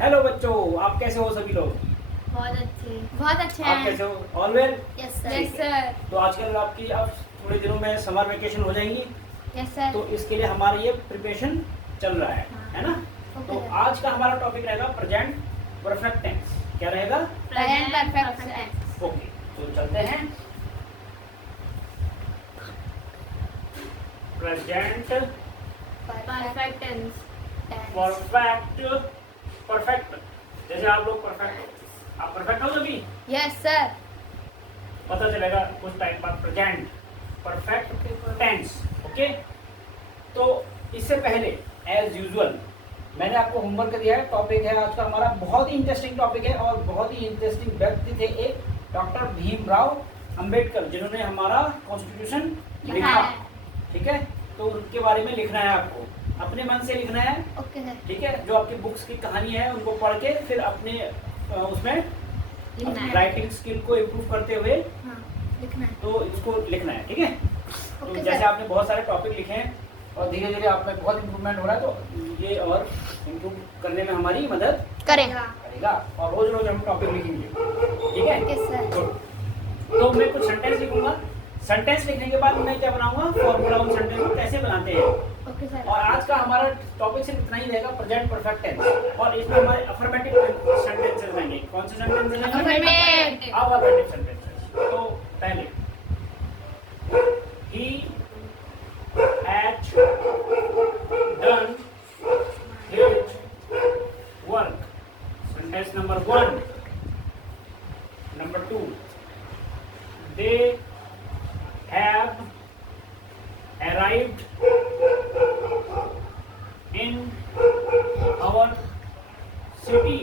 Hello बच्चों, आप कैसे हो सभी लोग? बहुत अच्छे आप कैसे हो? All well? Yes sir. तो आजकल आपकी अब थोड़े दिनों में समर वेकेशन हो जाएंगी, यस सर। तो इसके लिए हमारा ये प्रिपरेशन चल रहा है ना? तो आज का हमारा टॉपिक रहेगा प्रेजेंट परफेक्ट टेंस। क्या रहेगा? Present perfect tense. ओके, तो चलते हैं। Present perfect tense. परफेक्ट जैसे आप लोग परफेक्ट हो, आप परफेक्ट हो सभी? Yes sir. पता चलेगा कुछ टाइम बाद प्रेजेंट परफेक्ट टेंस। ओके, तो इससे पहले एज यूजुअल मैंने आपको होमवर्क दिया है। टॉपिक है आज का हमारा, बहुत ही इंटरेस्टिंग टॉपिक है और बहुत ही इंटरेस्टिंग व्यक्ति थे एक डॉक्टर भीमराव अंबेडकर, जिन्होंने हमारा कॉन्स्टिट्यूशन लिखा। ठीक है, तो उनके बारे में लिखना है आपको, अपने मन से लिखना है। Okay sir. ठीक है, जो आपकी बुक्स की कहानी है उनको पढ़ के फिर अपने उसमें राइटिंग स्किल को इम्प्रूव करते हुए लिखना है, तो इसको लिखना है। ठीक है, तो जैसे आपने बहुत सारे टॉपिक लिखे हैं और धीरे धीरे आप में बहुत इम्प्रूवमेंट हो रहा है, तो ये और इम्प्रूव करने में हमारी मदद करेगा और रोज रोज हम टॉपिक लिखेंगे। ठीक है, तो मैं कुछ सेंटेंस लिखूंगा। सेंटेंस लिखने के बाद मैं क्या बनाऊंगा, फॉर्मूला उन सेंटेंस को कैसे बनाते हैं। Okay sir. और आज का हमारा टॉपिक सिर्फ इतना ही रहेगा, प्रेजेंट परफेक्ट टेंस, और इसमें हमारे अफर्मेटिव सेंटेंसेस रहेंगे। कौन से सेंटेंसेस रहेंगे? Affirmative sentences. तो पहले he had done his work, sentence number 1. Number 2, they have arrived in our city.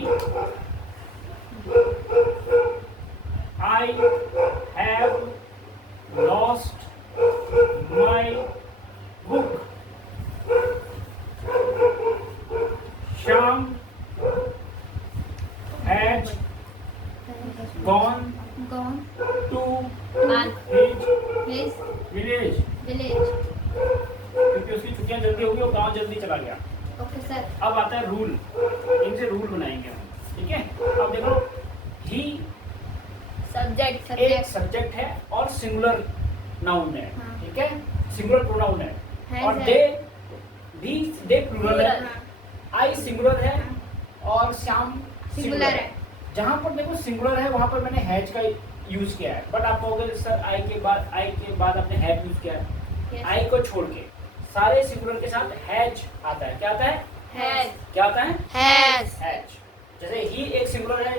I have lost my book. Sham has gone to his village. क्योंकि उसकी छुट्टियां जल्दी होगी और गांव जल्दी चला गया। Okay sir. अब आता है रूल, इनसे रूल बनाएंगे हम। ठीक है, अब देखो, ही सब्जेक्ट एक सब्जेक्ट है और सिंगुलर नाउन है। ठीक है, सिंगुलर प्रोनाउन है। और दे प्लूरल है। आई सिंगुलर है और श्याम सिंगुलर है। जहां पर देखो सिंगुलर है वहां पर मैंने हैज का यूज किया है, बट आप कहोगे सर आई के बाद आपने हैव यूज किया है। आई को छोड़ के सारे सिंगुलर के साथ हैज आता है। क्या आता है? हैज। क्या आता है? हैज। जैसे ही एक सिंगुलर है,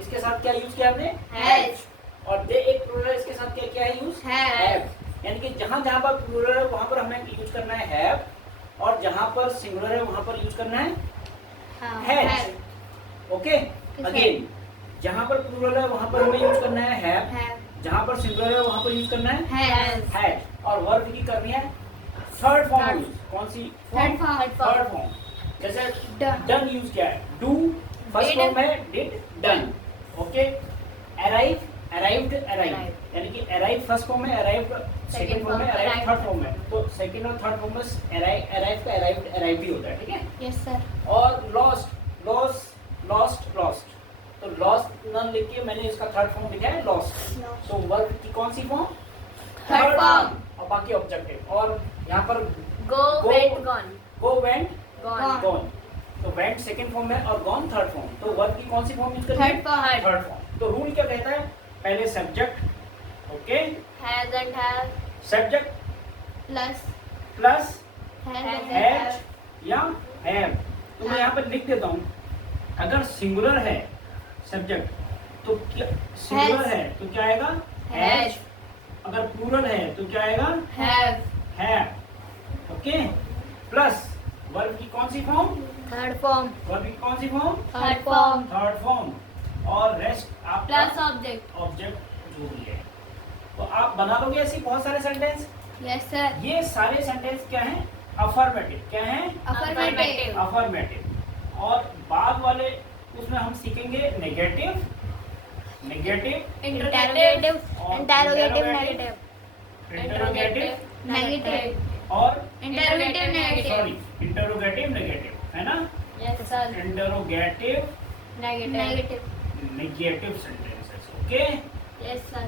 इसके साथ क्या यूज किया आपने? हैज। और दे एक प्लूरल है, इसके साथ क्या किया है यूज? हैव। यानी कि जहां जहां पर प्लूरल है वहां पर हमें यूज करना है हैव, और जहां पर सिंगुलर है वहां पर यूज करना है हैज। ओके, अगेन जहां पर प्लूरल है वहां पर हमें यूज करना है हैव, जहां पर सिंगुलर है वहां पर यूज करना है हैज। और वर्ब की करनी है थर्ड फॉर्म यूज। कौन सी? Third form. जैसे डन यूज किया है, डू फर्स्ट फॉर्म है, डिड, डन। ओके, अराइव्ड, यानी कि अराइव फर्स्ट फॉर्म है, अराइव सेकंड फॉर्म है, अराइव थर्ड फॉर्म है। तो सेकंड और थर्ड फॉर्म में अराइव का अराइव भी होता है। ठीक है, यस सर। और लॉस्ट, तो लॉस्ट न लिख के मैंने इसका थर्ड फॉर्म लिखा है लॉस्ट। तो वर्ब की कौन सी फॉर्म? Third form. और बाकी ऑब्जेक्टिव। और यहाँ पर गो वेंट गॉन, तो वेंट सेकंड फॉर्म है और गॉन थर्ड फॉर्म। तो वर्ब की कौन सी फॉर्म यूज करनी है? Third form. तो रूल क्या कहता है? पहले subject, okay, has and have subject plus has या हैव। तो मैं यहाँ पर लिख देता हूँ, अगर सिंगुलर है सब्जेक्ट तो क्या सिंगुलर है तो क्या आएगा? हैज। अगर प्लूरल है तो क्या आएगा? हैव। ओके, प्लस वर्ब की कौन सी फॉर्म? Third form. वर्ब की कौन सी फॉर्म? Third third form. और रेस्ट आप प्लस ऑब्जेक्ट जो भी है। तो आप बना लोगे ऐसी बहुत सारे सेंटेंस। Yes sir. ये सारे सेंटेंस क्या हैं? अफर्मेटिव। क्या हैं? अफर्मेटिव। और बाद वाले उसमें हम सीखेंगे नेगेटिव, इंटरोगेटिव, नेगेटिव और इंटरोगेटिव नेगेटिव। इंटरोगेटिव नेगेटिव, है ना? Yes sir. Interrogative Negative. Negative sentences. Okay, Yes, sir.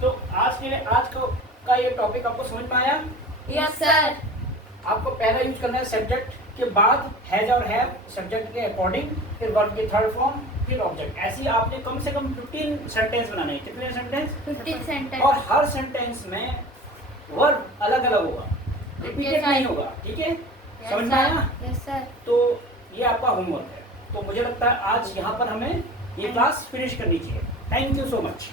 तो आज का ये टॉपिक आपको समझ में आया? Yes, sir. आपको पहला यूज करना है सब्जेक्ट के बाद हैज और हैव, सब्जेक्ट के अकॉर्डिंग, फिर वर्ब की थर्ड फॉर्म, फिर ऑब्जेक्ट। ऐसे ही आपने कम से कम 15 सेंटेंस बनाने हैं। कितने सेंटेंस? 15 sentence. और हर सेंटेंस में वर्ब अलग अलग होगा, रिपीटेड नहीं होगा। ठीक है, Yes, समझ में sir. आया? Yes, sir. तो ये आपका होमवर्क है। तो मुझे लगता है आज यहाँ पर हमें ये क्लास फिनिश करनी चाहिए। Thank you so much.